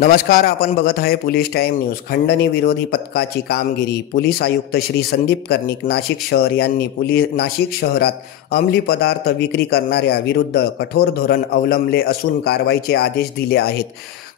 नमस्कार, आपण बघत आहे पोलीस टाइम न्यूज। खंडणी विरोधी पथकाची कामगिरी। पोलीस आयुक्त श्री संदीप कर्णिक नाशिक शहर यांनी नाशिक शहरात अंमली पदार्थ विक्री करणाऱ्या विरुद्ध कठोर धोरण अवलंबले असून कारवाईचे आदेश दिले आहेत।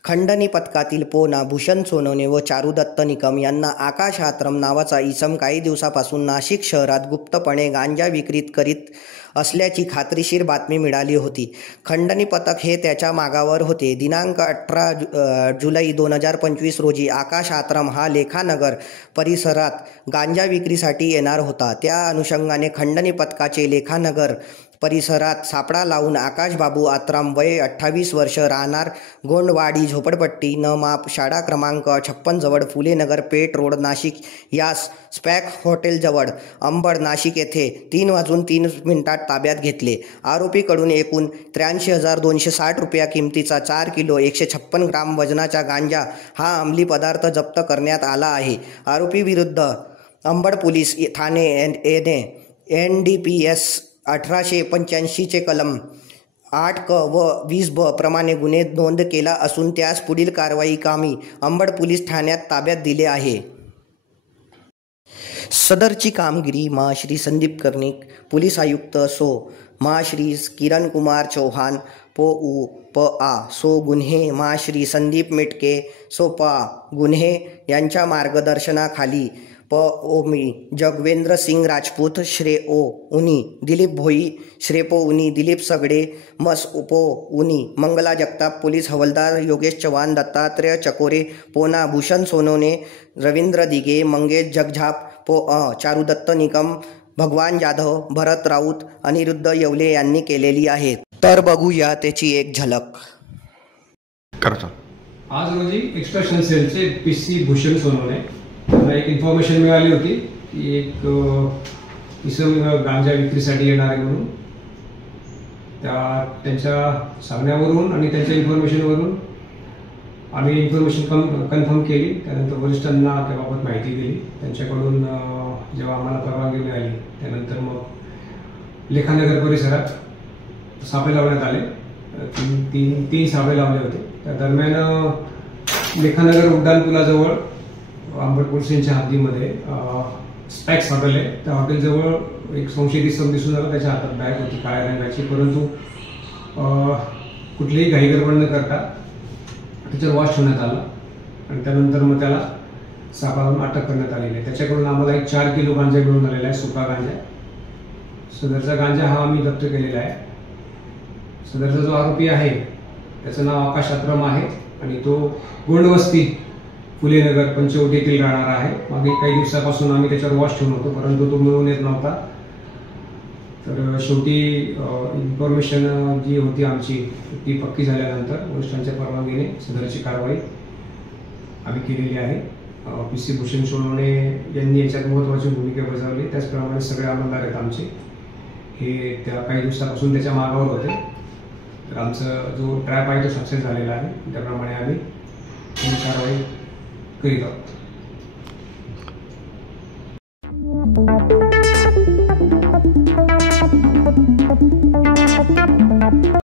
खंडणी पथकातील पोना भूषण सोनवणे व चारुदत्त निकम यांना आकाश आत्रम नावाचा इसम काही दिवसापासून नाशिक शहरात गुप्तपणे गांजा विक्रीत करीत असल्याची खात्रीशीर बातमी मिळाली होती। खंडणी पथक हे त्याच्या मागावर होते। दिनांक 18 जुलै 2025 रोजी आकाश आत्रम हा लेखानगर परिसरात गांजा विक्रीसाठी येणार होता। त्या अनुषंगाने खंडणी पथकाचे लेखानगर परिसरात सापळा लावून आकाश बाबू आत्राम वय 28 वर्ष राहणार गोंडवाडी झोपडपट्टी न माप शाळा क्रमांक 56 जवळ फुले नगर पेठ रोड नाशिक यास स्पॅक हॉटेलजवळ अंबड नाशिक येथे 3 वाजून 3 मिनिटात ताब्यात घेतले। आरोपीकडून एकूण 83,260 रुपया किमतीचा 4 किलो 156 ग्राम वजनाचा गांजा हा अंमली पदार्थ जप्त करण्यात आला आहे। आरोपी विरुद्ध अंबड पोलीस ठाणे येणे NDPS 1885 चे कलम 8 क व 20 ब प्रमाणे गुन्हे नोंद केला असून त्यास पुढील कारवाई कामी अंबड पोलीस ठाण्यात ताब्यात दिले आहे। सदरची कामगिरी श्री संदीप कर्णिक पोलीस आयुक्त श्री किरण कुमार चौहान PA सो गुन्हे श्री संदीप मेटके पा गुन्हे यांच्या मार्गदर्शनाखाली ओमी जगवेंद्र सिंग राजपूत श्रेओ उनी दिलीप भोई श्रेपो उनी दिलीप सगडे मसपो उनी मंगला जगताप पोलीस हवलदार योगेश चव्हाण दत्तात्रय चकोरे पोना भूषण सोनवणे रवींद्र दिगे मंगेश जगझाप चारुदत्त निकम भगवान जाधव भरत राऊत अनिरुद्ध येवले यांनी केलेली आहे। तर बघूया त्याची एक झलक। आज रोजी एक्सट्रॅक्शन सेलचे PC भूषण सोनवणे मला एक इन्फॉर्मेशन मिळाली होती की एक इसम गांजा विक्रीसाठी येणार आहे म्हणून। त्यांच्या सांगण्यावरून आणि त्यांच्या इन्फॉर्मेशनवरून आम्ही इन्फॉर्मेशन कन्फर्म केली। त्यानंतर वरिष्ठांना त्याबाबत माहिती दिली। त्यांच्याकडून जेव्हा आम्हाला परवानगी मिळाली त्यानंतर मग लेखानगर परिसरात सापळे लावण्यात आले। तीन सापळे लावले होते। त्या दरम्यान लेखानगर उड्डाणपुलाजवळ अंबड पोलिसांच्या हद्दीमध्ये स्पॅक सापडले। त्या हॉटेलजवळ एक संशयित इसम दिसून आला। त्याच्या हातात बॅग होती काळ्या रंगाची, परंतु कुठलीही घाईगडबड न करता त्याच्यावर वॉच ठेवण्यात आला आणि त्यानंतर मग त्याला सापळावून अटक करण्यात आलेली आहे। त्याच्याकडून आम्हाला एक 4 किलो गांजा मिळून आलेला आहे, सुका गांजा। सदरचा गांजा हा आम्ही जप्त केलेला आहे। सदरचा जो आरोपी आहे त्याचं नाव आकाश आत्रम आहे आणि तो गोंडवस्ती फुले नगर पंचवटी येथील राहणार आहे। मागील काही दिवसापासून आम्ही त्याच्यावर वॉच ठेवून होतो, परंतु तो मिळून येत नव्हता। तर शेवटी इन्फॉर्मेशन जी होती आमची ती पक्की झाल्यानंतर वरिष्ठांच्या परवानगीने सदरची कारवाई आम्ही केलेली आहे। PC भूषण सोनवणे यांनी याच्यात महत्त्वाची भूमिका बजावली। त्याचप्रमाणे सगळे अंमलदार आहेत आमचे, हे त्या काही दिवसापासून त्याच्या मागावर होते। तर आमचा जो ट्रॅप आहे तो सक्सेस झालेला आहे। त्याप्रमाणे आम्ही ही कारवाई करीत आहोत।